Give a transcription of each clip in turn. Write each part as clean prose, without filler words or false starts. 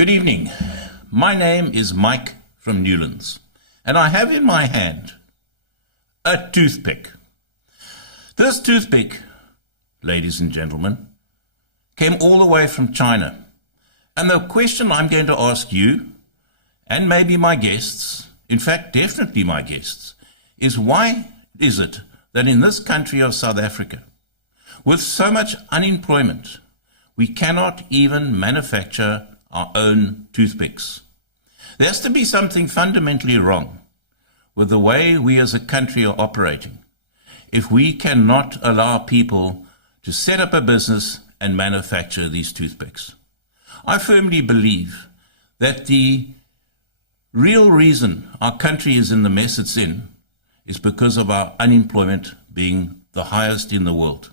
Good evening. My name is Mike from Newlands, and I have in my hand a toothpick. This toothpick, ladies and gentlemen, came all the way from China. And the question I'm going to ask you, and maybe my guests, in fact, definitely my guests, is why is it that in this country of South Africa, with so much unemployment, we cannot even manufacture our own toothpicks? There has to be something fundamentally wrong with the way we as a country are operating if we cannot allow people to set up a business and manufacture these toothpicks. I firmly believe that the real reason our country is in the mess it's in is because of our unemployment being the highest in the world.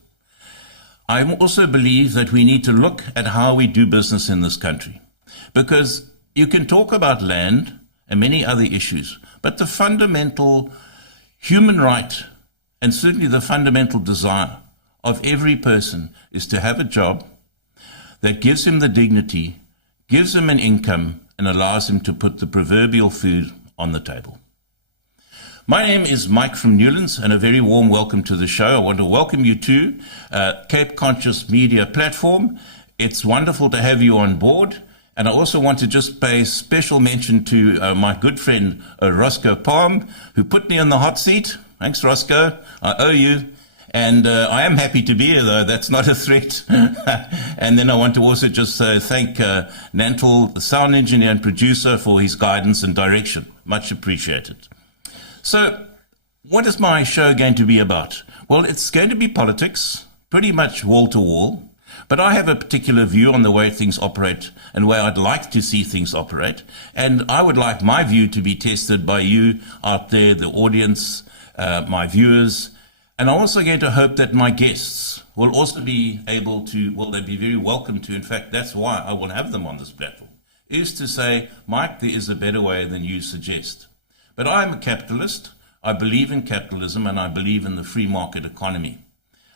I also believe that we need to look at how we do business in this country, because you can talk about land and many other issues, but the fundamental human right, and certainly the fundamental desire of every person, is to have a job that gives him the dignity, gives him an income, and allows him to put the proverbial food on the table. My name is Mike from Newlands, and a very warm welcome to the show. I want to welcome you to Cape Conscious Media Platform. It's wonderful to have you on board. And I also want to just pay special mention to my good friend Roscoe Palm, who put me on the hot seat. Thanks, Roscoe. I owe you. And I am happy to be here, though. That's not a threat. And then I want to also just thank Nantal, the sound engineer and producer, for his guidance and direction. Much appreciated. So what is my show going to be about? Well, it's going to be politics, pretty much wall to wall. But I have a particular view on the way things operate and where I'd like to see things operate. And I would like my view to be tested by you out there, the audience, my viewers. And I'm also going to hope that my guests will also be able to, well, they'd be very welcome to. In fact, that's why I will have them on this platform, is to say, Mike, there is a better way than you suggest. But I'm a capitalist. I believe in capitalism, and I believe in the free market economy.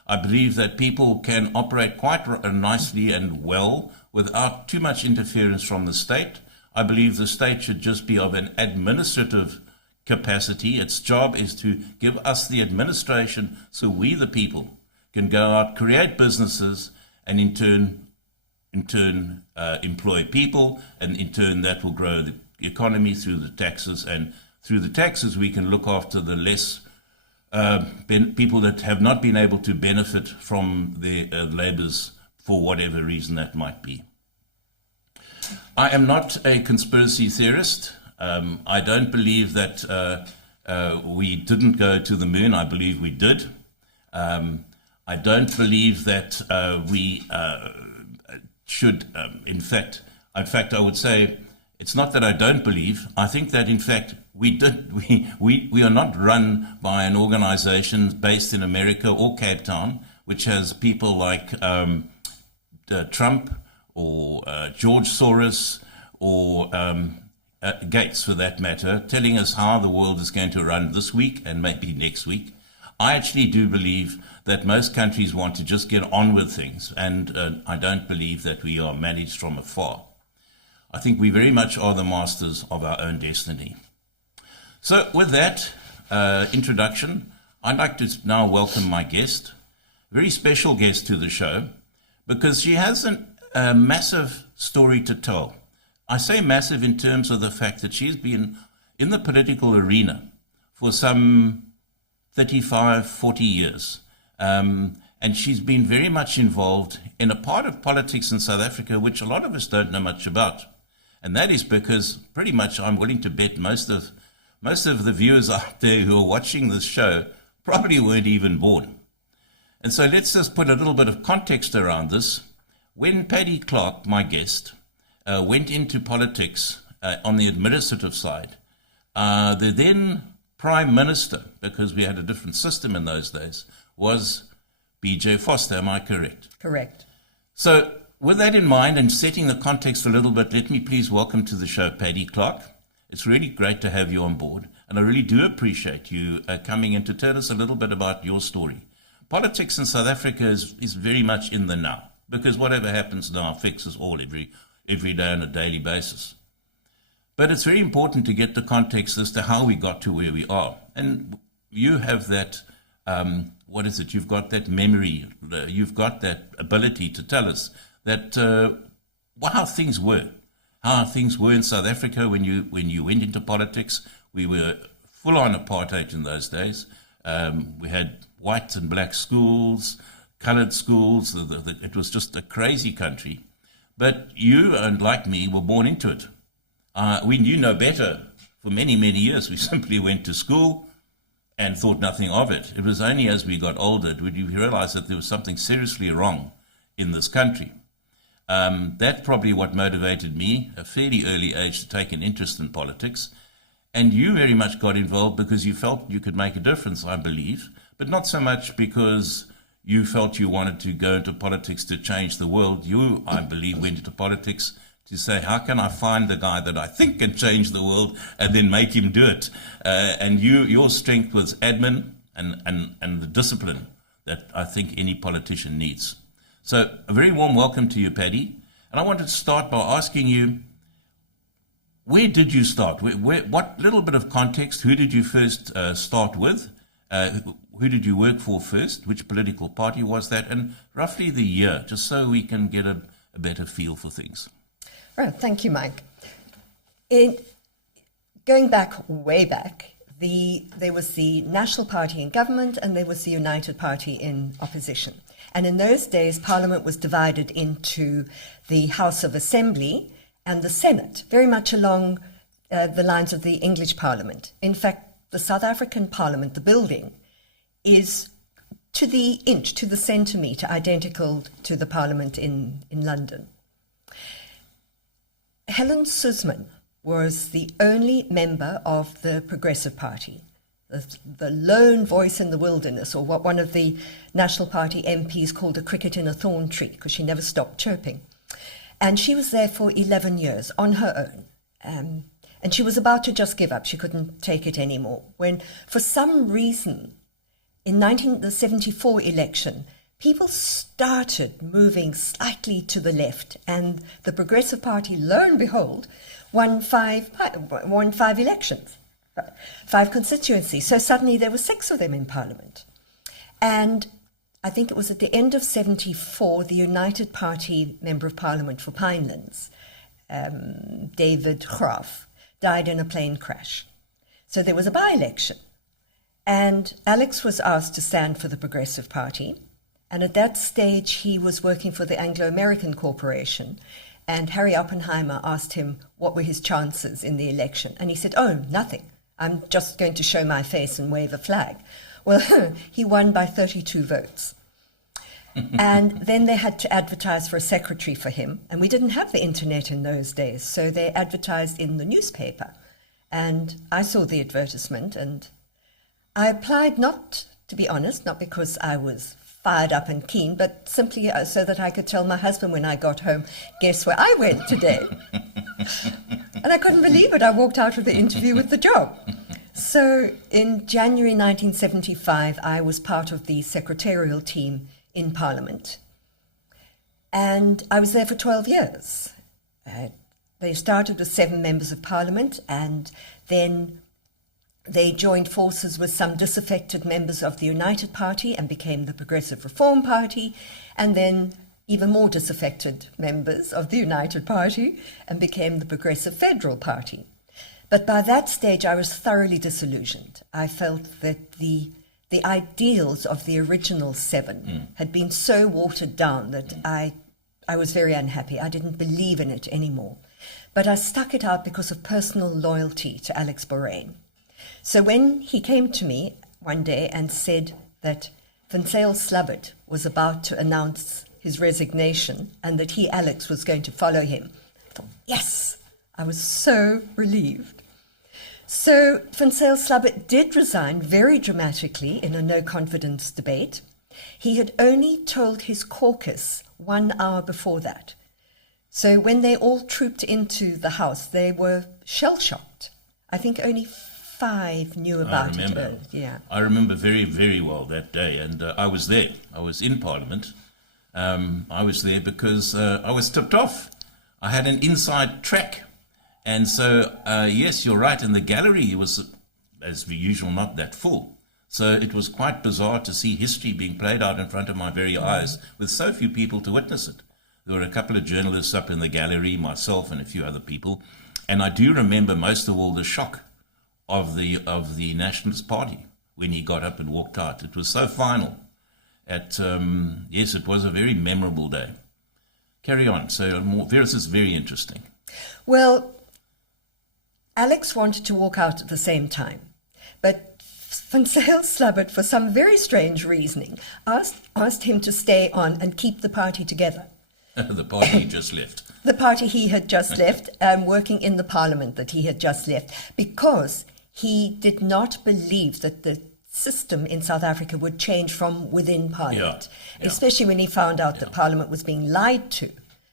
I believe that people can operate quite nicely and well without too much interference from the state. I believe the state should just be of an administrative capacity. Its job is to give us the administration so we, the people, can go out, create businesses, and in turn employ people, and in turn that will grow the economy through the taxes, and through the taxes we can look after the less people that have not been able to benefit from their labours for whatever reason that might be. I am not a conspiracy theorist. I don't believe that we didn't go to the moon. I believe we did. I don't believe that we should, in fact, I would say, it's not that I don't believe. I think that, in fact, we are not run by an organization based in America or Cape Town, which has people like Trump or George Soros or Gates, for that matter, telling us how the world is going to run this week and maybe next week. I actually do believe that most countries want to just get on with things, and I don't believe that we are managed from afar. I think we very much are the masters of our own destiny. So with that introduction, I'd like to now welcome my guest, a very special guest to the show, because she has a massive story to tell. I say massive in terms of the fact that she's been in the political arena for some 35, 40 years. And she's been very much involved in a part of politics in South Africa which a lot of us don't know much about. And that is because pretty much I'm willing to bet most of the viewers out there who are watching this show probably weren't even born. And so let's just put a little bit of context around this. When Paddy Clark, my guest, went into politics on the administrative side, the then Prime Minister, because we had a different system in those days, was B.J. Foster. Am I correct? Correct. So with that in mind and setting the context a little bit, let me please welcome to the show Paddy Clark. It's really great to have you on board, and I really do appreciate you coming in to tell us a little bit about your story. Politics in South Africa is very much in the now, because whatever happens now affects us all every day on a daily basis. But it's very important to get the context as to how we got to where we are. And you have that, you've got that memory, you've got that ability to tell us that how things were. How things were in South Africa when you went into politics. We were full on apartheid in those days. We had white and black schools, colored schools. It was just a crazy country. But you, and like me, were born into it. We knew no better for many, many years. We simply went to school and thought nothing of it. It was only as we got older did we realize that there was something seriously wrong in this country. That's probably what motivated me, at a fairly early age, to take an interest in politics. And you very much got involved because you felt you could make a difference, I believe, but not so much because you felt you wanted to go into politics to change the world. You, I believe, went into politics to say, how can I find the guy that I think can change the world and then make him do it? And your strength was admin and the discipline that I think any politician needs. So a very warm welcome to you, Paddy. And I wanted to start by asking you, where did you start? What little bit of context? Who did you first start with? Who did you work for first? Which political party was that? And roughly the year, just so we can get a better feel for things. Right, thank you, Mike. Going back, way back, there was the National Party in government and there was the United Party in opposition. And in those days, Parliament was divided into the House of Assembly and the Senate, very much along the lines of the English Parliament. In fact, the South African Parliament, the building, is to the inch, to the centimetre, identical to the Parliament in London. Helen Suzman was the only member of the Progressive Party, the lone voice in the wilderness, or what one of the National Party MPs called a cricket in a thorn tree, because she never stopped chirping. And she was there for 11 years on her own. And she was about to just give up. She couldn't take it anymore. When, for some reason, in the 1974 election, people started moving slightly to the left, and the Progressive Party, lo and behold, won five elections, 5 constituencies. So suddenly there were 6 of them in Parliament. And I think it was at the end of 74, the United Party Member of Parliament for Pinelands, David Graaf, died in a plane crash. So there was a by-election. And Alex was asked to stand for the Progressive Party. And at that stage, he was working for the Anglo-American Corporation. And Harry Oppenheimer asked him what were his chances in the election. And he said, oh, nothing. I'm just going to show my face and wave a flag. Well, he won by 32 votes. And then they had to advertise for a secretary for him. And we didn't have the internet in those days. So they advertised in the newspaper. And I saw the advertisement and I applied, not, to be honest, not because I was fired up and keen, but simply so that I could tell my husband when I got home, guess where I went today? And I couldn't believe it. I walked out of the interview with the job. So in January 1975, I was part of the secretarial team in Parliament. And I was there for 12 years. They started with 7 members of Parliament, and then they joined forces with some disaffected members of the United Party and became the Progressive Reform Party, and then even more disaffected members of the United Party and became the Progressive Federal Party. But by that stage, I was thoroughly disillusioned. I felt that the ideals of the original 7 had been so watered down that I was very unhappy. I didn't believe in it anymore. But I stuck it out because of personal loyalty to Alex Boraine. So when he came to me one day and said that Van Zyl Slabbert was about to announce his resignation and that he, Alex, was going to follow him, I thought, yes, I was so relieved. So Van Zyl Slabbert did resign very dramatically in a no-confidence debate. He had only told his caucus 1 hour before that. So when they all trooped into the House, they were shell-shocked. I think only 5 knew about it. Yeah. I remember very, very well that day, and I was there. I was in Parliament. I was there because I was tipped off. I had an inside track. And so, yes, you're right, in the gallery it was, as usual, not that full. So it was quite bizarre to see history being played out in front of my very eyes with so few people to witness it. There were a couple of journalists up in the gallery, myself and a few other people. And I do remember most of all the shock of the Nationalist Party when he got up and walked out. It was so final. Yes, it was a very memorable day. Carry on. So this is very interesting. Well, Alex wanted to walk out at the same time, but Van Zyl-Slabbert, for some very strange reasoning, asked him to stay on and keep the party together. The party he just left. The party he had just left, working in the parliament that he had just left, because he did not believe that the system in South Africa would change from within parliament, especially when he found out that parliament was being lied to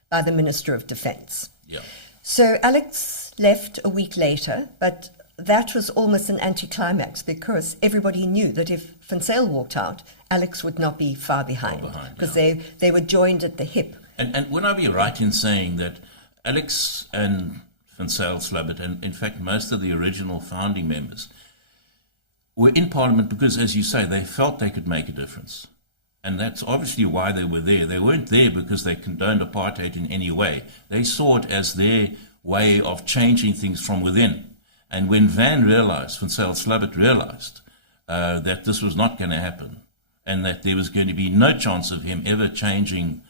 by the Minister of Defence. Yeah. So Alex left a week later, but that was almost an anticlimax because everybody knew that if Van Zyl walked out, Alex would not be far behind because they were joined at the hip. And would I be right in saying that Alex and Van Zyl-Slabbert, and in fact most of the original founding members, were in Parliament because, as you say, they felt they could make a difference. And that's obviously why they were there. They weren't there because they condoned apartheid in any way. They saw it as their way of changing things from within. And when Van Zyl-Slabbert realized that this was not going to happen and that there was going to be no chance of him ever changing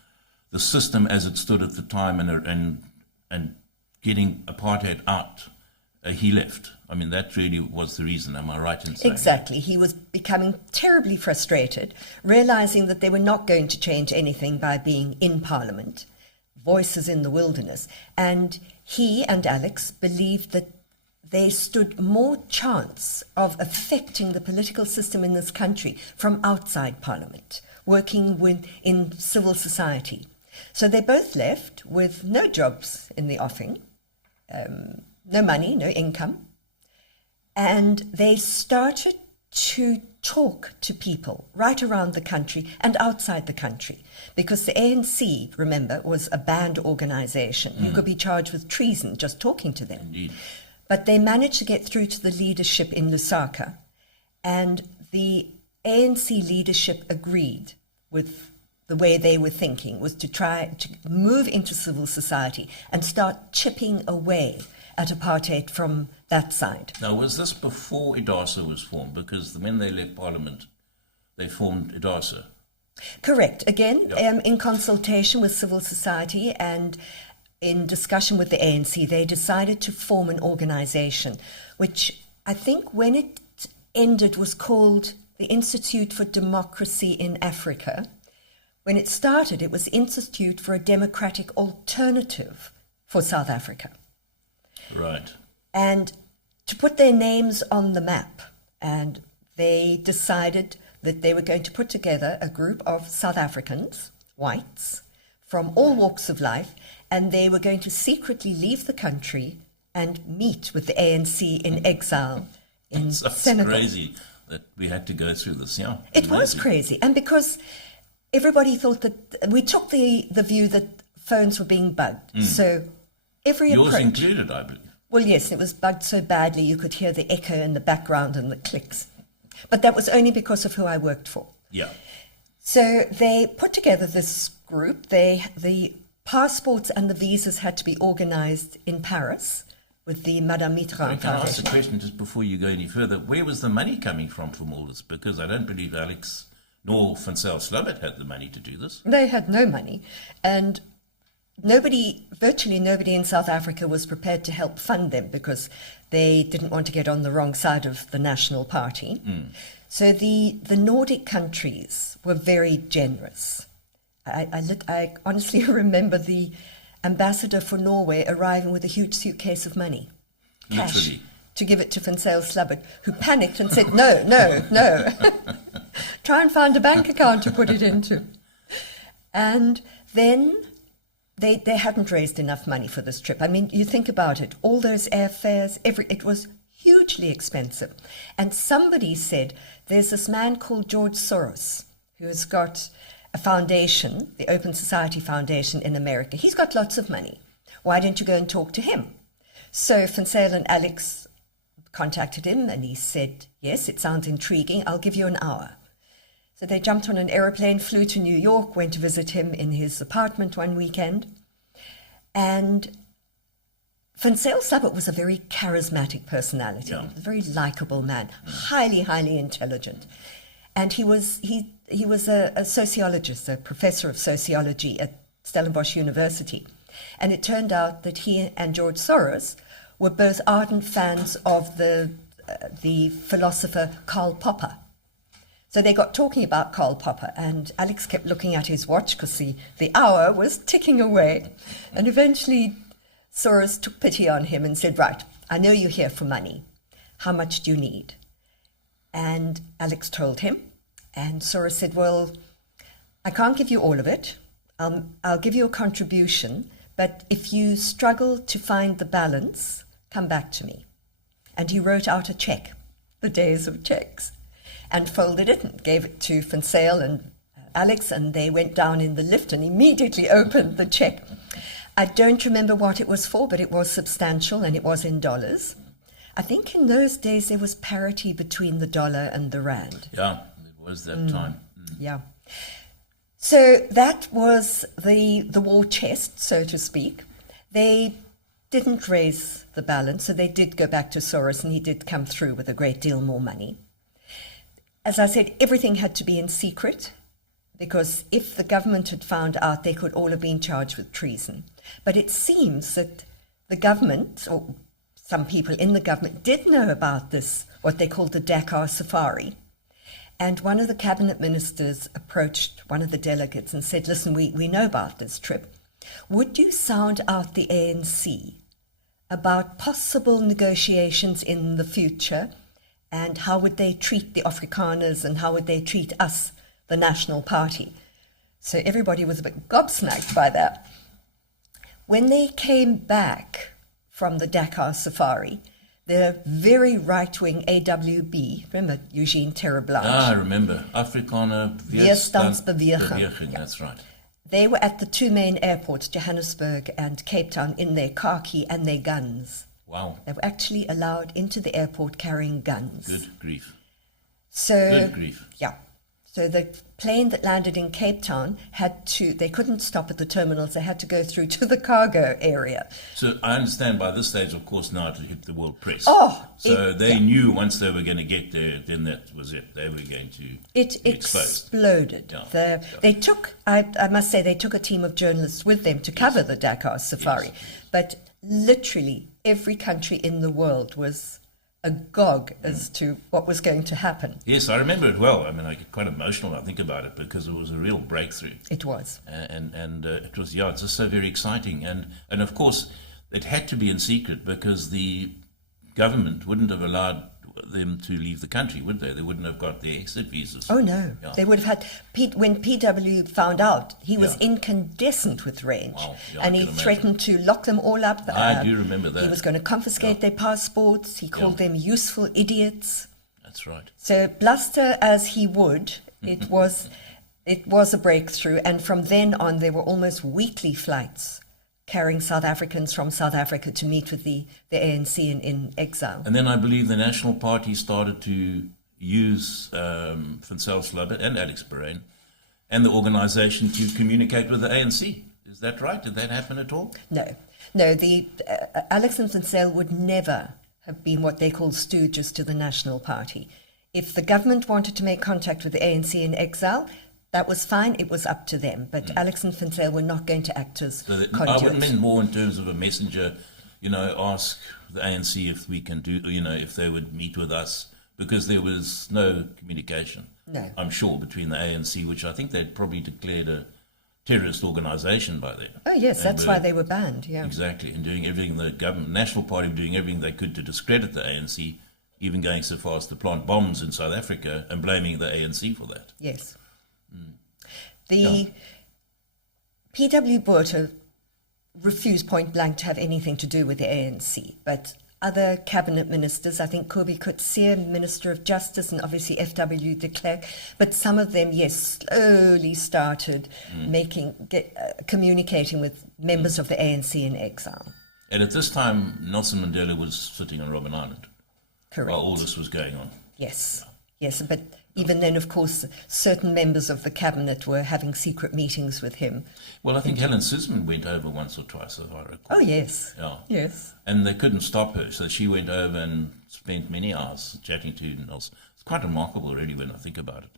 the system as it stood at the time and getting apartheid out, he left. I mean, that really was the reason. Am I right in saying Exactly. He was becoming terribly frustrated, realizing that they were not going to change anything by being in Parliament, voices in the wilderness. And he and Alex believed that they stood more chance of affecting the political system in this country from outside Parliament, working in civil society. So they both left with no jobs in the offing, no money, no income. And they started to talk to people right around the country and outside the country, because the ANC, remember, was a banned organization. You could be charged with treason just talking to them. Indeed. But they managed to get through to the leadership in Lusaka, and the ANC leadership agreed with the way they were thinking, was to try to move into civil society and start chipping away at apartheid from that side. Now, was this before Idasa was formed? Because when they left Parliament, they formed Idasa. Correct. Again, in consultation with civil society and in discussion with the ANC, they decided to form an organization, which I think when it ended was called the Institute for Democracy in Africa. When it started, it was Institute for a Democratic Alternative for South Africa. Right. And to put their names on the map, and they decided that they were going to put together a group of South Africans, whites, from all walks of life, and they were going to secretly leave the country and meet with the ANC in exile in Senegal. It's crazy that we had to go through this, yeah. It was crazy, and because everybody thought that we took the view that phones were being bugged, so every Yours approach, included, I believe. well, yes, it was bugged so badly you could hear the echo in the background and the clicks. But that was only because of who I worked for. Yeah. So they put together this group. The passports and the visas had to be organized in Paris with the Madame Mitterrand Can I ask Foundation. a question just before you go any further? Where was the money coming from all this? Because I don't believe Alex nor Van Zyl-Slabbert had the money to do this. They had no money, and virtually nobody in South Africa was prepared to help fund them because they didn't want to get on the wrong side of the National Party. So the Nordic countries were very generous. I honestly remember the ambassador for Norway arriving with a huge suitcase of money, cash, Literally. to give it to Van Zyl-Slabbert, who panicked and said, no, try and find a bank account to put it into. And then they hadn't raised enough money for this trip. I mean, you think about it, all those airfares, it was hugely expensive. And somebody said, there's this man called George Soros, who has got a foundation, the Open Society Foundation in America. He's got lots of money. Why don't you go and talk to him? So Van Zyl and Alex contacted him, and he said, yes, it sounds intriguing. I'll give you an hour. So they jumped on an aeroplane, flew to New York, went to visit him in his apartment one weekend. And Van Zyl Slabbert was a very charismatic personality, a very likable man, highly, highly intelligent. And he was a sociologist, a professor of sociology at Stellenbosch University. And it turned out that he and George Soros were both ardent fans of the philosopher Karl Popper. So they got talking about Karl Popper, and Alex kept looking at his watch because the hour was ticking away. And eventually Soros took pity on him and said, right, I know you're here for money. How much do you need? And Alex told him, and Soros said, well, I can't give you all of it. I'll give you a contribution, but if you struggle to find the balance, come back to me. And he wrote out a check, the days of checks, and folded it and gave it to Van Zyl and Alex, and they went down in the lift and immediately opened the check. I don't remember what it was for, but it was substantial, and it was in dollars. I think in those days there was parity between the dollar and the rand. Yeah, it was that time. Yeah. So that was the war chest, so to speak. They didn't raise the balance, so they did go back to Soros, and he did come through with a great deal more money. As I said, everything had to be in secret, because if the government had found out, they could all have been charged with treason. But it seems that the government, or some people in the government, did know about this, what they called the Dakar Safari. And one of the cabinet ministers approached one of the delegates and said, listen, we know about this trip. Would you sound out the ANC about possible negotiations in the future, and how would they treat the Afrikaners and how would they treat us, the National Party? So everybody was a bit gobsmacked by that. When they came back from the Dakar Safari, the very right-wing AWB, remember Eugene Terreblanche? I remember. Afrikaner Weerstandsbeweging, that's right. They were at the two main airports, Johannesburg and Cape Town, in their khaki and their guns. Wow. They were actually allowed into the airport carrying guns. Good grief. So, Good grief. Yeah. So the plane that landed in Cape Town they couldn't stop at the terminals, they had to go through to the cargo area. So I understand by this stage, of course, now it hit the world press. So they knew once they were going to get there, then that was it. They were going to It exposed. exploded. Yeah. They took, I must say, they took a team of journalists with them to cover the Dakar Safari. Yes. But literally every country in the world was agog as to what was going to happen. Yes, I remember it well. I mean, I get quite emotional when I think about it, because it was a real breakthrough. It was. And it was, it's just so very exciting. And of course, it had to be in secret, because the government wouldn't have allowed them to leave the country, would they? They wouldn't have got their exit visas. Oh, no. Yeah. They would have had, when PW found out, he was incandescent with rage. Wow. Yeah, and he threatened to lock them all up. I do remember that. He was going to confiscate their passports. He called them useful idiots. That's right. So bluster as he would, it was a breakthrough. And from then on, there were almost weekly flights carrying South Africans from South Africa to meet with the ANC in exile. And then I believe the National Party started to use Van Zyl Slabbert and Alex Bahrain and the organisation to communicate with the ANC. Is that right? Did that happen at all? No. The Alex and Van Zyl would never have been what they call stooges to the National Party. If the government wanted to make contact with the ANC in exile, that was fine. It was up to them. But Alex and Van Zyl were not going to act as conduits. I would mean more in terms of a messenger, ask the ANC if we can do, if they would meet with us, because there was no communication. No. I'm sure, between the ANC, which I think they'd probably declared a terrorist organisation by then. Oh, yes, that's why they were banned, yeah. Exactly, and doing everything, the government, National Party were doing everything they could to discredit the ANC, even going so far as to plant bombs in South Africa and blaming the ANC for that. Yes. The PW Botha refused point blank to have anything to do with the ANC, but other cabinet ministers. I think Kobie Coetzee, Minister of Justice, and obviously F.W. de Klerk. But some of them, yes, slowly started communicating with members of the ANC in exile. And at this time, Nelson Mandela was sitting on Robben Island. Correct. While all this was going on. Yes, yes. But even then, of course, certain members of the cabinet were having secret meetings with him. Well, I think Helen Suzman went over once or twice, if I recall. Oh, yes. Yeah. Yes. And they couldn't stop her, so she went over and spent many hours chatting to Nelson. It's quite remarkable, really, when I think about it,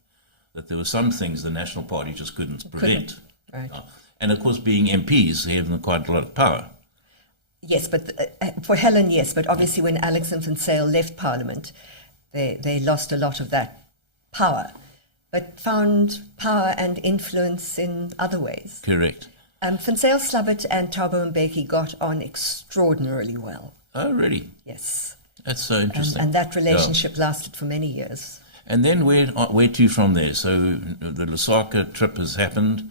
that there were some things the National Party just couldn't prevent. Right. And, of course, being MPs, they have quite a lot of power. Yes, but for Helen, yes. But obviously when Alex and Van Zyl left Parliament, they lost a lot of that power, but found power and influence in other ways. Correct. Van Zyl, Slabbert and Thabo Mbeki got on extraordinarily well. Oh, really? Yes. That's so interesting. And that relationship lasted for many years. And then where to from there? So the Lusaka trip has happened.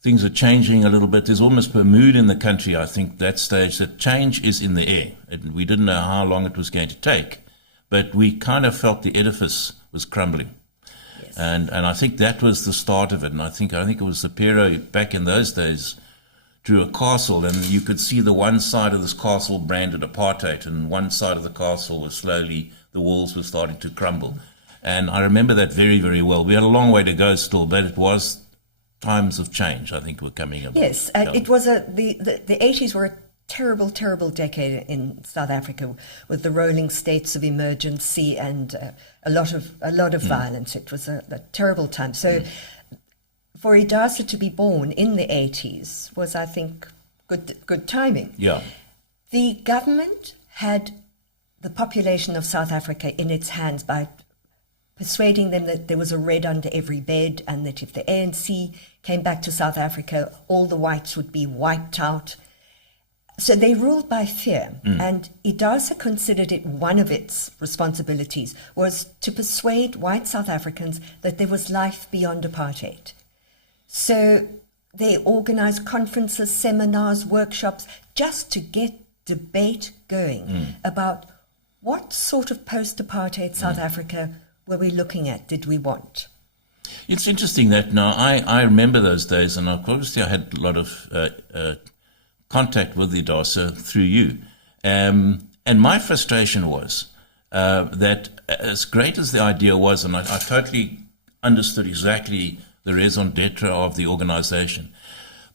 Things are changing a little bit. There's almost a mood in the country, I think, that stage, that change is in the air. We didn't know how long it was going to take, but we kind of felt the edifice was crumbling. Yes. And I think that was the start of it. And I think it was the Pero back in those days drew a castle, and you could see the one side of this castle branded apartheid, and one side of the castle was slowly, the walls were starting to crumble. And I remember that very, very well. We had a long way to go still, but it was times of change, I think, were coming about. Yes, it was the 80s were a terrible, terrible decade in South Africa, with the rolling states of emergency and a lot of violence. It was a terrible time. So for Idasa to be born in the 80s was, I think, good timing. Yeah. The government had the population of South Africa in its hands by persuading them that there was a red under every bed, and that if the ANC came back to South Africa, all the whites would be wiped out. So they ruled by fear, and Idasa considered it one of its responsibilities was to persuade white South Africans that there was life beyond apartheid. So they organized conferences, seminars, workshops, just to get debate going about what sort of post-apartheid South Africa were we looking at, did we want? It's interesting that now I remember those days, and obviously I had a lot of contact with Idasa through you. And my frustration was that as great as the idea was, and I totally understood exactly the raison d'etre of the organization,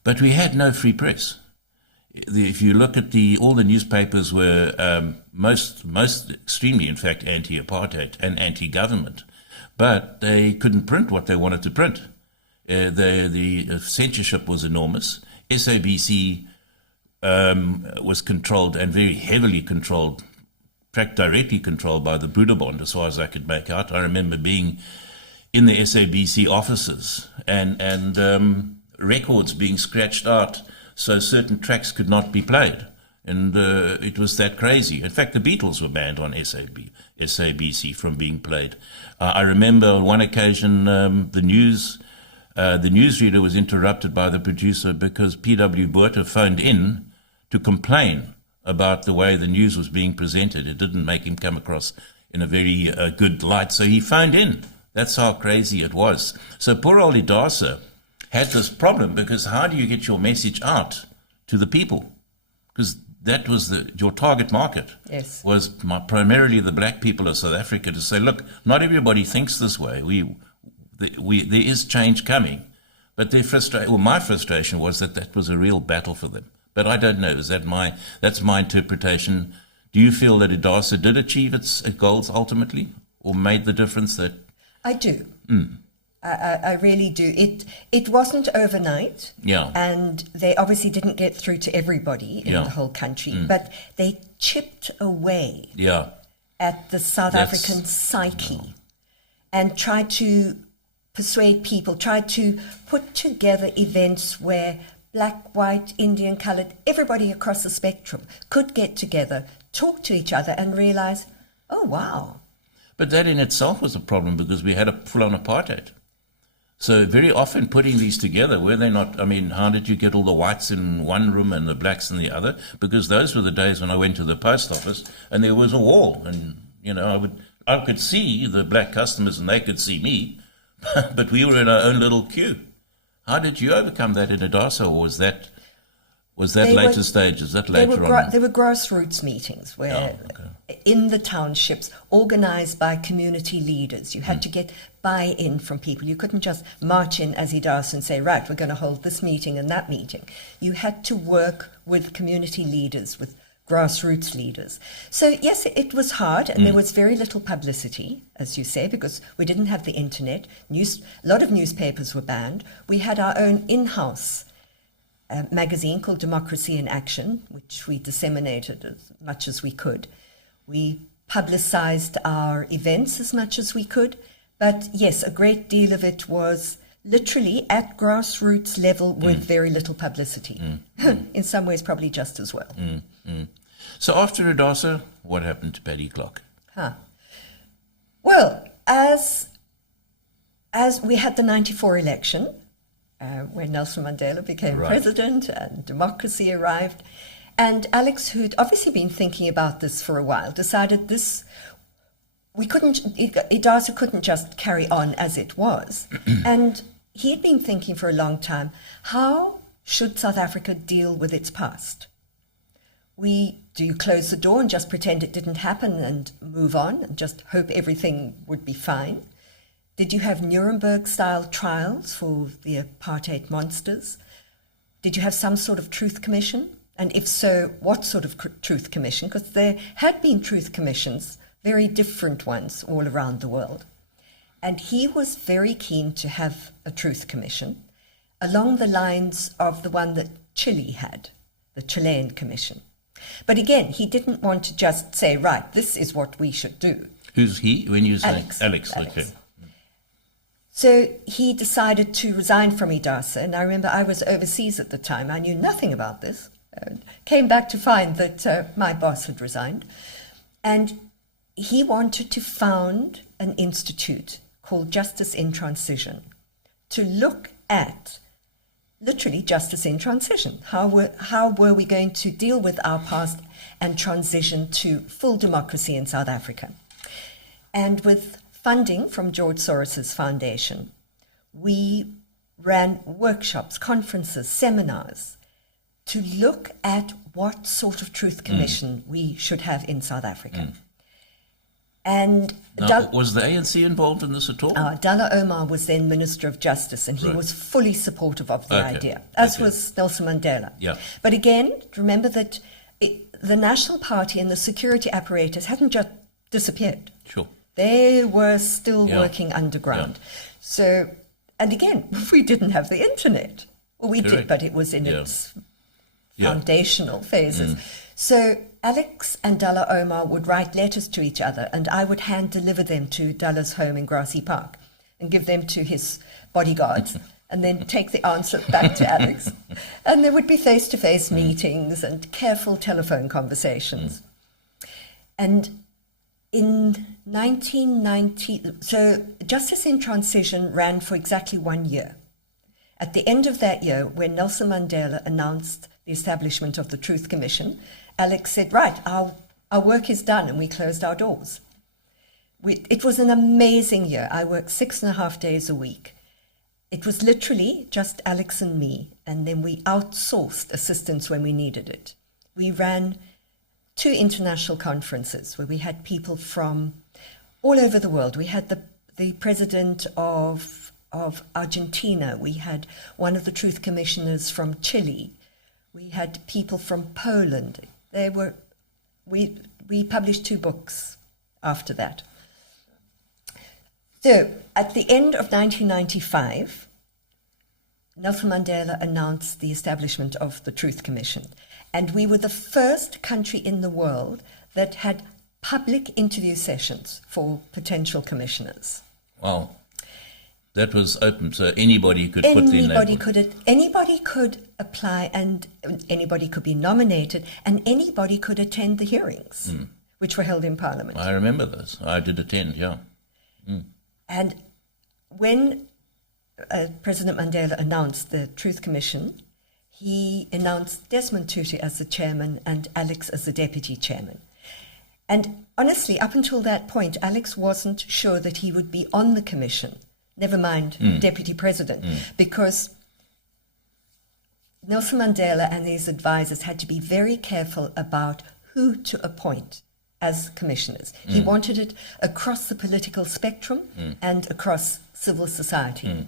but we had no free press. If you look at all the newspapers were most extremely, in fact, anti-apartheid and anti-government, but they couldn't print what they wanted to print. The censorship was enormous. SABC was controlled, and very heavily controlled, in fact, directly controlled by the Broederbond, as far as I could make out. I remember being in the SABC offices and records being scratched out so certain tracks could not be played. And it was that crazy. In fact, the Beatles were banned on SABC from being played. I remember on one occasion the newsreader was interrupted by the producer because P.W. Botha phoned in to complain about the way the news was being presented. It didn't make him come across in a very good light, so he phoned in. That's how crazy it was. So poor old Idasa had this problem, because how do you get your message out to the people? Because that was your target market. Yes. Was primarily the black people of South Africa, to say, look, not everybody thinks this way. There is change coming. But my frustration was that was a real battle for them. But I don't know. That's my interpretation. Do you feel that Idasa did achieve its goals ultimately, or made the difference that? I do. I really do. It wasn't overnight, and they obviously didn't get through to everybody in the whole country, but they chipped away at the South African psyche and tried to persuade people, tried to put together events where black, white, Indian, coloured, everybody across the spectrum could get together, talk to each other and realise, oh, wow. But that in itself was a problem, because we had a full-on apartheid. So very often putting these together, were they not, I mean, how did you get all the whites in one room and the blacks in the other? Because those were the days when I went to the post office and there was a wall, and, you know, I could see the black customers and they could see me, but we were in our own little queue. How did you overcome that in Idasa, or was that later stages? That later on? There were grassroots meetings where, in the townships, organised by community leaders. You had to get buy-in from people. You couldn't just march in as Idasa and say, right, we're going to hold this meeting and that meeting. You had to work with community leaders, with grassroots leaders. So yes, it was hard, and there was very little publicity, as you say, because we didn't have the internet. A lot of newspapers were banned. We had our own in-house magazine called Democracy in Action, which we disseminated as much as we could. We publicized our events as much as we could, but yes, a great deal of it was literally at grassroots level with very little publicity. In some ways, probably just as well. So after Idasa, what happened to Paddy Clark? Well, as we had the 94 election, when Nelson Mandela became president and democracy arrived, and Alex, who'd obviously been thinking about this for a while, decided Idasa couldn't just carry on as it was. And he had been thinking for a long time, how should South Africa deal with its past? Do you close the door and just pretend it didn't happen and move on and just hope everything would be fine? Did you have Nuremberg-style trials for the apartheid monsters? Did you have some sort of truth commission? And if so, what sort of truth commission? Because there had been truth commissions, very different ones all around the world. And he was very keen to have a truth commission along the lines of the one that Chile had, the Chilean Commission. But again, he didn't want to just say, right, this is what we should do. Who's he when you say Alex? Alex. Okay. So he decided to resign from Idasa, and I remember I was overseas at the time. I knew nothing about this. Came back to find that my boss had resigned. And he wanted to found an institute called Justice in Transition to look at literally justice in transition. How were we going to deal with our past and transition to full democracy in South Africa? And with funding from George Soros's foundation, we ran workshops, conferences, seminars to look at what sort of truth commission we should have in South Africa. And now, was the ANC involved in this at all? Dalla Omar was then Minister of Justice, and he was fully supportive of the idea, as was Nelson Mandela. But again, remember that the National Party and the security apparatus hadn't just disappeared. They were still working underground. So, and again, we didn't have the internet. Well, we did, but it was in its foundational phases. So Alex and Dalla Omar would write letters to each other, and I would hand deliver them to Dalla's home in Grassy Park and give them to his bodyguards and then take the answer back to Alex. And there would be face-to-face meetings and careful telephone conversations. And in 1990, so Justice in Transition ran for exactly 1 year. At the end of that year, when Nelson Mandela announced the establishment of the Truth Commission, Alex said, right, our work is done, and we closed our doors. It was an amazing year. I worked 6.5 days a week. It was literally just Alex and me, and then we outsourced assistance when we needed it. We ran 2 international conferences where we had people from all over the world. We had the president of Argentina. We had one of the truth commissioners from Chile. We had people from Poland. We published 2 books after that. So at the end of 1995, Nelson Mandela announced the establishment of the Truth Commission. And we were the first country in the world that had public interview sessions for potential commissioners. Wow. That was open, so anybody could put their name on. Anybody could apply, and anybody could be nominated, and anybody could attend the hearings, which were held in Parliament. I remember those. I did attend, And when President Mandela announced the Truth Commission, he announced Desmond Tutu as the chairman and Alex as the deputy chairman. And honestly, up until that point, Alex wasn't sure that he would be on the commission, never mind deputy president, because Nelson Mandela and his advisors had to be very careful about who to appoint as commissioners. He wanted it across the political spectrum and across civil society.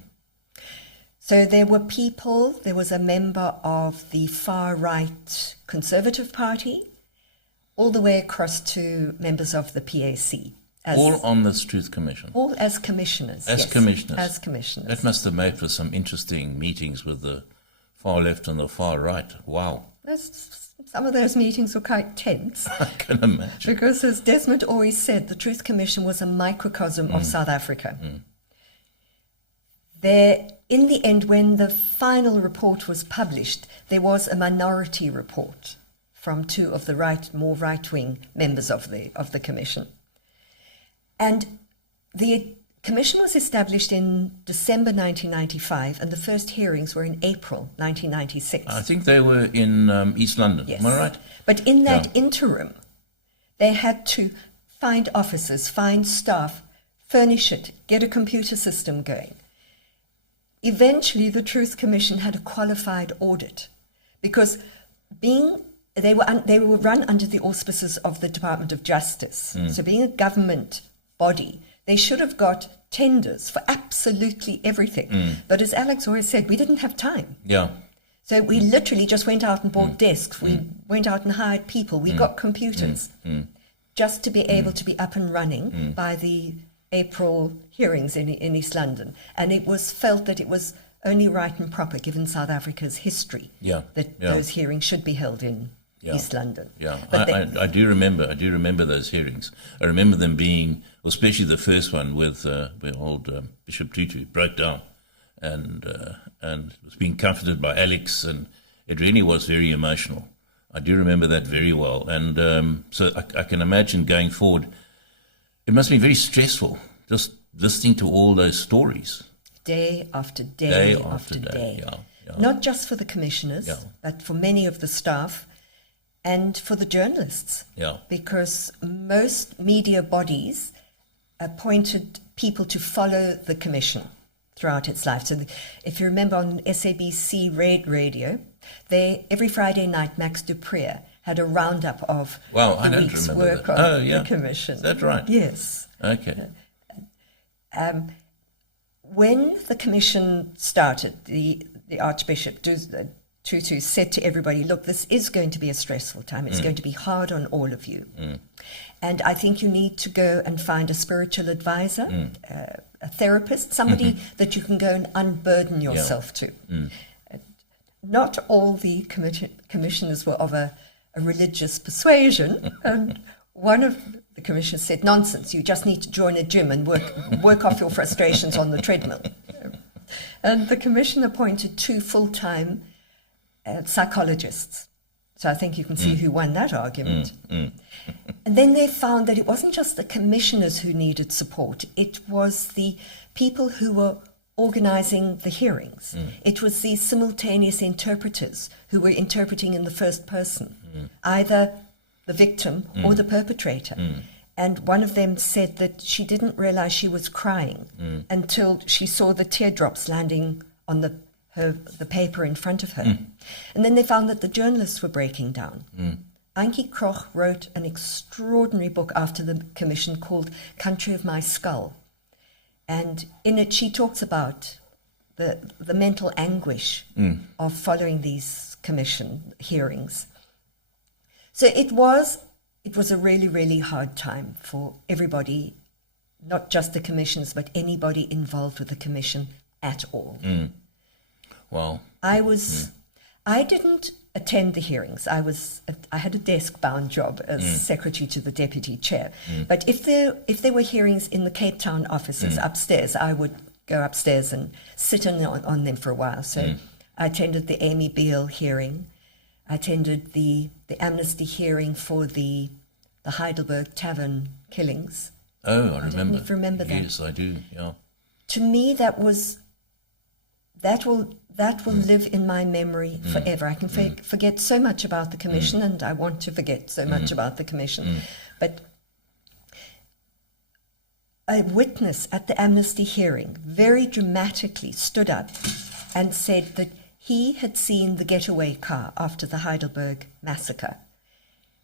So there were people, there was a member of the far-right Conservative Party, all the way across to members of the PAC. All on this Truth Commission? All as commissioners, As yes, commissioners? As commissioners. That must have made for some interesting meetings with the far left and the far right. Wow. Some of those meetings were quite tense. I can imagine. Because as Desmond always said, the Truth Commission was a microcosm of South Africa. There, in the end, when the final report was published, there was a minority report from two of the more right-wing members of the commission. And the commission was established in December 1995, and the first hearings were in April 1996. I think they were in East London, Yes. am I right? But in that interim, they had to find officers, find staff, furnish it, get a computer system going. Eventually, the Truth Commission had a qualified audit because they were run under the auspices of the Department of Justice. So being a government body, they should have got tenders for absolutely everything. But as Alex always said, we didn't have time. Yeah. So we literally just went out and bought desks. We went out and hired people. We got computers just to be able to be up and running by the April hearings in East London. And it was felt that it was only right and proper, given South Africa's history, that those hearings should be held in East London. Yeah, But I do remember those hearings. I remember them being, especially the first one with where old Bishop Tutu broke down and was being comforted by Alex, and it really was very emotional. I do remember that very well. And so I can imagine going forward, it must be very stressful, just listening to all those stories. Day after day, after day. day. Yeah. Not just for the commissioners, but for many of the staff and for the journalists. Yeah. Because most media bodies appointed people to follow the commission throughout its life. So if you remember on SABC radio, every Friday night, Max Dupree had a roundup of the week's work on the commission. Is that right? Yes. Okay. When the commission started, the Archbishop Tutu said to everybody, look, this is going to be a stressful time. It's going to be hard on all of you. And I think you need to go and find a spiritual advisor, a therapist, somebody that you can go and unburden yourself to. Not all the commissioners were of a religious persuasion, and one of the commissioners said, nonsense, you just need to join a gym and work off your frustrations on the treadmill. And the commission appointed 2 full-time psychologists. So I think you can see who won that argument. And then they found that it wasn't just the commissioners who needed support, it was the people who were organizing the hearings. It was the simultaneous interpreters who were interpreting in the first person, either the victim or the perpetrator. And one of them said that she didn't realize she was crying until she saw the teardrops landing on the paper in front of her. And then they found that the journalists were breaking down. Ankie Kroch wrote an extraordinary book after the commission called Country of My Skull. And in it, she talks about the mental anguish of following these commission hearings. So it was a really, really hard time for everybody, not just the commissioners, but anybody involved with the commission at all. Wow. I didn't attend the hearings. I had a desk-bound job as secretary to the deputy chair. But if there were hearings in the Cape Town offices upstairs, I would go upstairs and sit on them for a while. So I attended the Amy Beale hearing. I attended the Amnesty hearing for the Heidelberg Tavern killings. Oh, I remember. I don't know if you remember that. Yes, I do, yeah. To me, that was that will live in my memory forever. I can forget so much about the Commission, and I want to forget so much about the Commission. But a witness at the amnesty hearing very dramatically stood up and said that he had seen the getaway car after the Heidelberg massacre.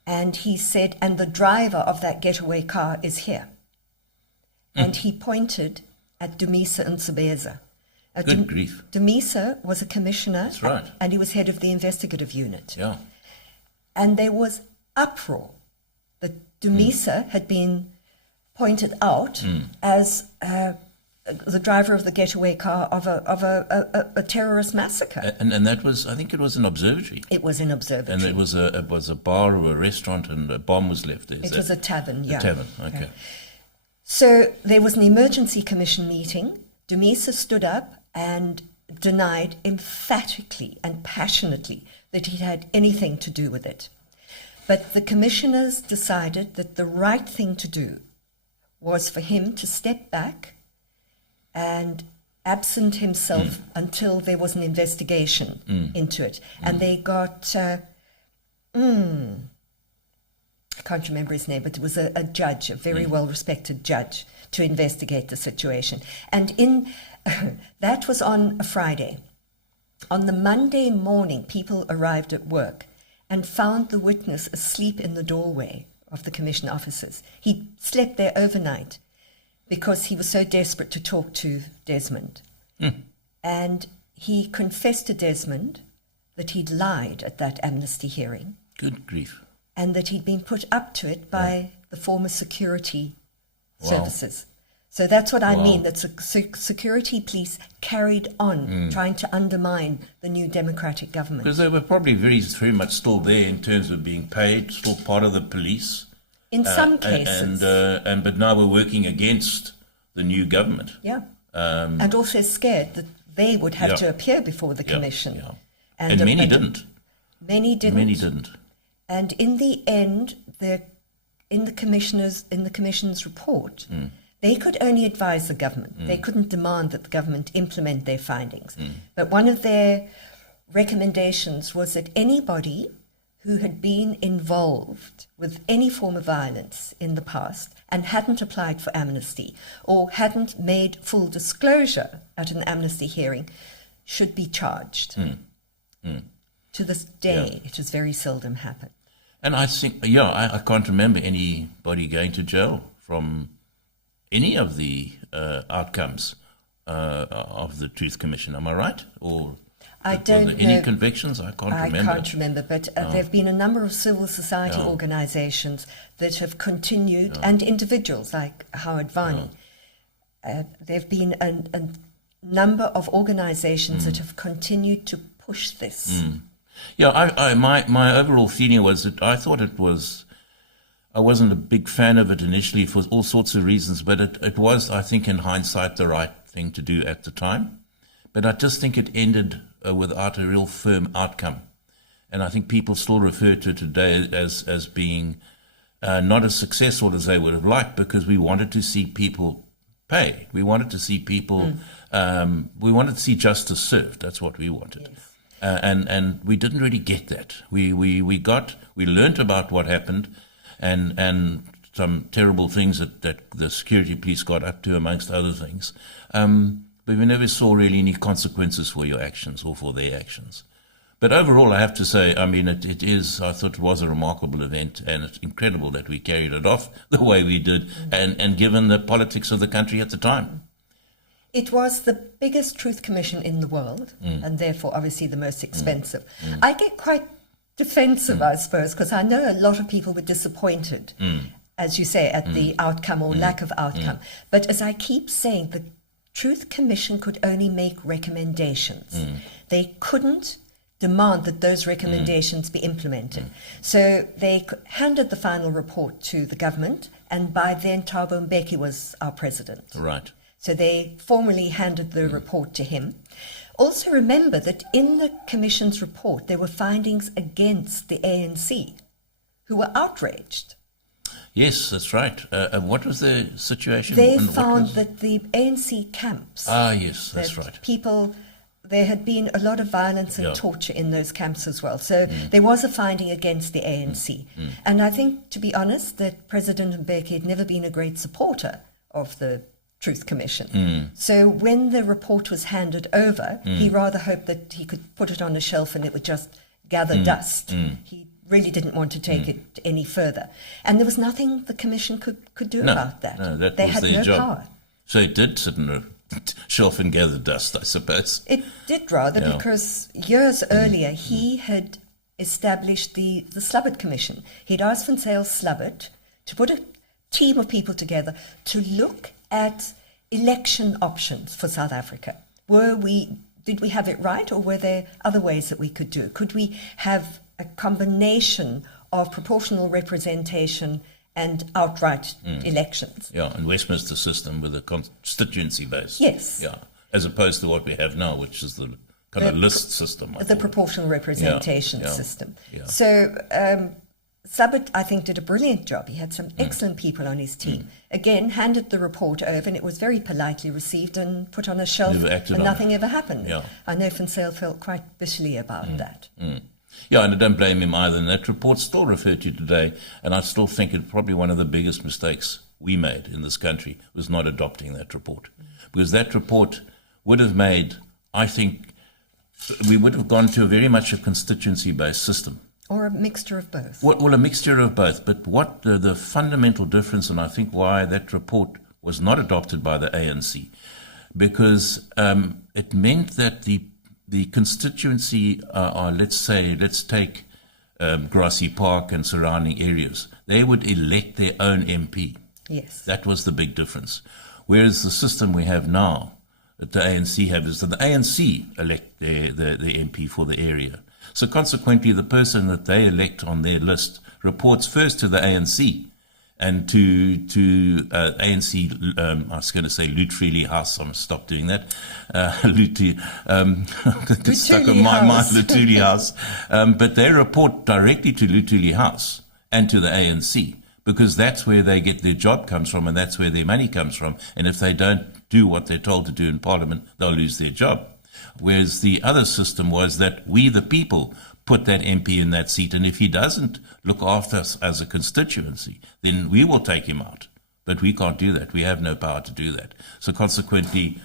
And he said, and the driver of that getaway car is here. And he pointed at Dumisa and Sebeza. Good grief. Dumisa was a commissioner. That's right. And he was head of the investigative unit. Yeah. And there was uproar that Dumisa had been pointed out as the driver of the getaway car of a terrorist massacre. And that was, I think it was an observatory. It was an observatory. And it was a bar or a restaurant, and a bomb was left there. It was a tavern, yeah. A tavern, okay. So there was an emergency commission meeting. Dumisa stood up and denied emphatically and passionately that he had anything to do with it. But the commissioners decided that the right thing to do was for him to step back and absent himself until there was an investigation into it. And they got, I can't remember his name, but it was a judge, a very well-respected judge, to investigate the situation. And that was on a Friday. On the Monday morning, people arrived at work and found the witness asleep in the doorway of the commission offices. He slept there overnight because he was so desperate to talk to Desmond. And he confessed to Desmond that he'd lied at that amnesty hearing. Good grief. And that he'd been put up to it by the former security services. So that's what I mean, that security police carried on trying to undermine the new democratic government. Because they were probably very much still there in terms of being paid, still part of the police. In some cases. But now we're working against the new government. Yeah. And also scared that they would have to appear before the commission. Yeah. And many didn't. Many didn't. Many didn't. And in the end, in the commission's report, they could only advise the government. They couldn't demand that the government implement their findings. But one of their recommendations was that anybody who had been involved with any form of violence in the past and hadn't applied for amnesty or hadn't made full disclosure at an amnesty hearing should be charged. To this day, it has very seldom happened. And I think, I can't remember anybody going to jail from any of the outcomes of the Truth Commission. Am I right? Or I don't know. Any convictions? I can't remember. I can't remember, but there have been a number of civil society organizations that have continued, and individuals like Howard Varney. There have been a number of organizations that have continued to push this. Yeah, my overall feeling was that I thought I wasn't a big fan of it initially for all sorts of reasons, but it was, I think, in hindsight, the right thing to do at the time. But I just think it ended without a real firm outcome. And I think people still refer to it today as being not as successful as they would have liked, because we wanted to see people pay. We wanted to see people, we wanted to see justice served. That's what we wanted. Yes. And we didn't really get that. We learnt about what happened and some terrible things that the security police got up to, amongst other things. But we never saw really any consequences for your actions or for their actions. But overall, I have to say, I mean, I thought it was a remarkable event, and it's incredible that we carried it off the way we did, and given the politics of the country at the time. It was the biggest truth commission in the world, and therefore obviously the most expensive. I get quite defensive, I suppose, because I know a lot of people were disappointed, as you say, at the outcome or lack of outcome. But as I keep saying, the Truth Commission could only make recommendations. They couldn't demand that those recommendations be implemented. So they handed the final report to the government, and by then Thabo Mbeki was our president. Right. So they formally handed the report to him. Also remember that in the Commission's report, there were findings against the ANC, who were outraged. Yes, that's right. What was the situation? They found that the ANC camps... Ah, yes, that's right. People there had been a lot of violence and torture in those camps as well. So there was a finding against the ANC. And I think, to be honest, that President Mbeki had never been a great supporter of the Truth Commission. So when the report was handed over, he rather hoped that he could put it on a shelf and it would just gather dust. He really didn't want to take it any further. And there was nothing the Commission could do about that. No, that they was had their no job. power. So it did sit in a shelf and gather dust, I suppose. It did rather, because years earlier he had established the Slubbert Commission. He'd asked Van Zyl Slubbert to put a team of people together to look at election options for South Africa. Did we have it right, or were there other ways that we could do it? Could we have a combination of proportional representation and outright elections? Yeah, and Westminster system with a constituency base. Yes. Yeah, as opposed to what we have now, which is the kind of list system. The proportional representation system. Yeah. So Slubbert, I think, did a brilliant job. He had some excellent people on his team. Again, handed the report over, and it was very politely received and put on a shelf, and nothing ever happened. Yeah. I know Van Zyl felt quite bitterly about that. Yeah, and I don't blame him either. And that report's still referred to today, and I still think it's probably one of the biggest mistakes we made in this country was not adopting that report. Because that report would have made, I think, we would have gone to very much a constituency-based system. Or a mixture of both. Well, a mixture of both. But what the fundamental difference, and I think why that report was not adopted by the ANC, because it meant that the constituency let's take Grassy Park and surrounding areas, they would elect their own MP. Yes. That was the big difference. Whereas the system we have now, that the ANC have, is that the ANC elect the MP for the area. So consequently, the person that they elect on their list reports first to the ANC and to ANC, I was going to say Lutuli House, I'm stop doing that. It's stuck in my mind, Lutuli House. But they report directly to Lutuli House and to the ANC, because that's where they get their job comes from and that's where their money comes from. And if they don't do what they're told to do in Parliament, they'll lose their job. Whereas the other system was that we, the people, put that MP in that seat. And if he doesn't look after us as a constituency, then we will take him out. But we can't do that. We have no power to do that. So consequently,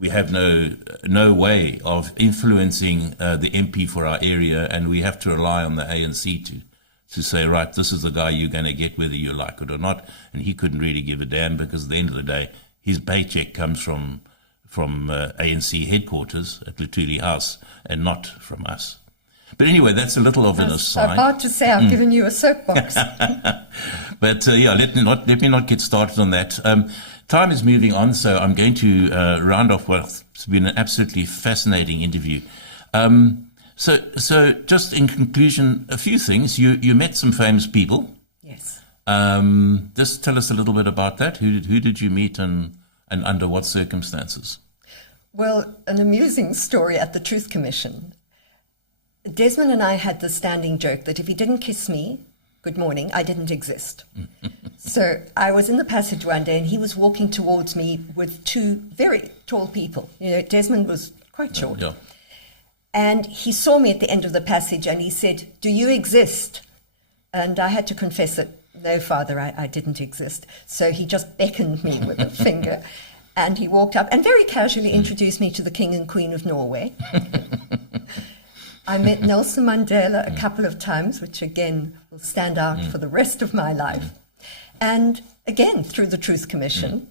we have no way of influencing the MP for our area, and we have to rely on the ANC to say, right, this is the guy you're going to get whether you like it or not. And he couldn't really give a damn, because at the end of the day, his paycheck comes from ANC headquarters at Lutuli House and not from us. But anyway, that's a little of an aside. I'm about to say I've given you a soapbox. But let me not get started on that. Time is moving on, so I'm going to round off what's been an absolutely fascinating interview. So just in conclusion, a few things. You met some famous people. Yes. Just tell us a little bit about that. Who did you meet and under what circumstances? Well, an amusing story at the Truth Commission. Desmond and I had the standing joke that if he didn't kiss me, good morning, I didn't exist. So I was in the passage one day and he was walking towards me with two very tall people. You know, Desmond was quite short. Yeah. And he saw me at the end of the passage and he said, "Do you exist?" And I had to confess that, no, Father, I didn't exist. So he just beckoned me with a finger and he walked up and very casually introduced me to the King and Queen of Norway. I met Nelson Mandela a couple of times, which again will stand out for the rest of my life. And again, through the Truth Commission,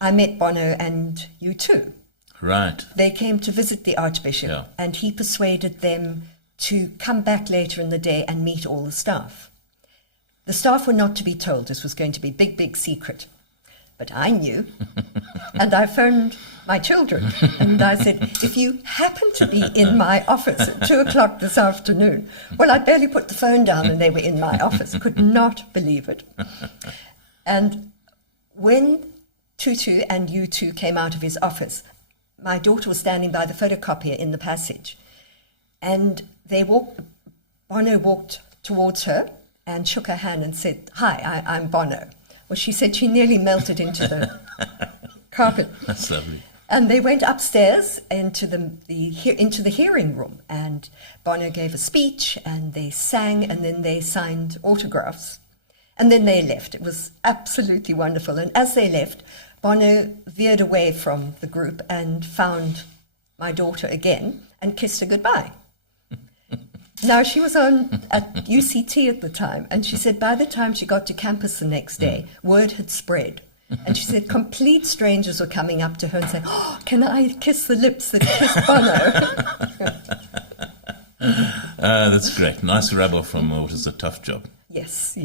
I met Bono and U2. Right. They came to visit the Archbishop and he persuaded them to come back later in the day and meet all the staff. The staff were not to be told this was going to be big, big secret. But I knew, and I phoned my children, and I said, if you happen to be in my office at 2:00 this afternoon, well, I barely put the phone down and they were in my office. Could not believe it. And when Tutu and U2 came out of his office, my daughter was standing by the photocopier in the passage, and Bono walked towards her and shook her hand and said, "Hi, I'm Bono." Well, she said she nearly melted into the carpet. That's lovely. And they went upstairs into the hearing room, and Bono gave a speech, and they sang, and then they signed autographs, and then they left. It was absolutely wonderful. And as they left, Bono veered away from the group and found my daughter again and kissed her goodbye. Now, she was at UCT at the time, and she said by the time she got to campus the next day, word had spread. And she said complete strangers were coming up to her and saying, "Oh, can I kiss the lips that kissed Bono?" That's great. Nice rub off from what is a tough job. Yes.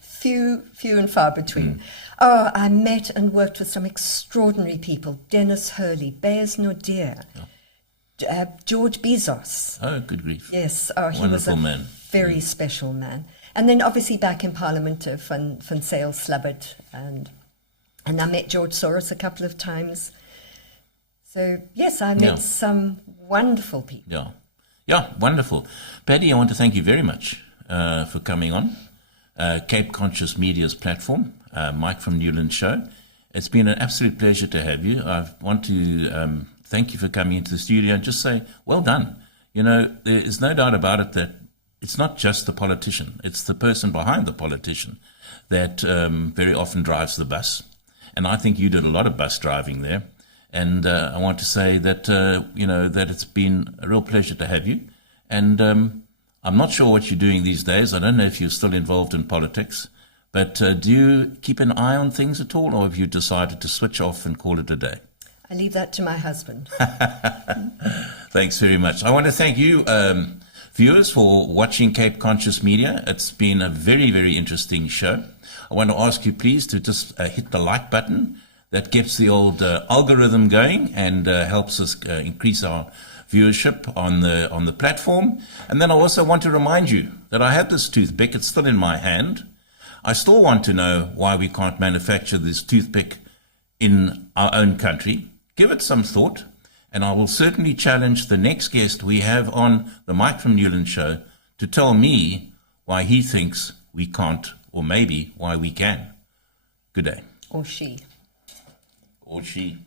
Few and far between. Oh, I met and worked with some extraordinary people. Dennis Hurley, Beyers Naudé, George Bezos. Oh, good grief. Yes, he Wonderful was a man. very special man. And then obviously back in Parliament, Van Sale Slubbert, and I met George Soros a couple of times. So yes, I met some wonderful people. Yeah, wonderful. Paddy, I want to thank you very much for coming on Cape Conscious Media's platform, Mike from Newlands show. It's been an absolute pleasure to have you. I want to thank you for coming into the studio and just say, well done. You know, there is no doubt about it that it's not just the politician, it's the person behind the politician that very often drives the bus. And I think you did a lot of bus driving there. And I want to say that, that it's been a real pleasure to have you. And I'm not sure what you're doing these days. I don't know if you're still involved in politics. But do you keep an eye on things at all, or have you decided to switch off and call it a day? I leave that to my husband. Thanks very much. I want to thank you, viewers, for watching Cape Conscious Media. It's been a very, very interesting show. I want to ask you, please, to just hit the like button. That gets the old algorithm going and helps us increase our viewership on the platform. And then I also want to remind you that I have this toothpick. It's still in my hand. I still want to know why we can't manufacture this toothpick in our own country. Give it some thought, and I will certainly challenge the next guest we have on the Mike from Newlands show to tell me why he thinks we can't, or maybe why we can. Good day. Or she. Or she.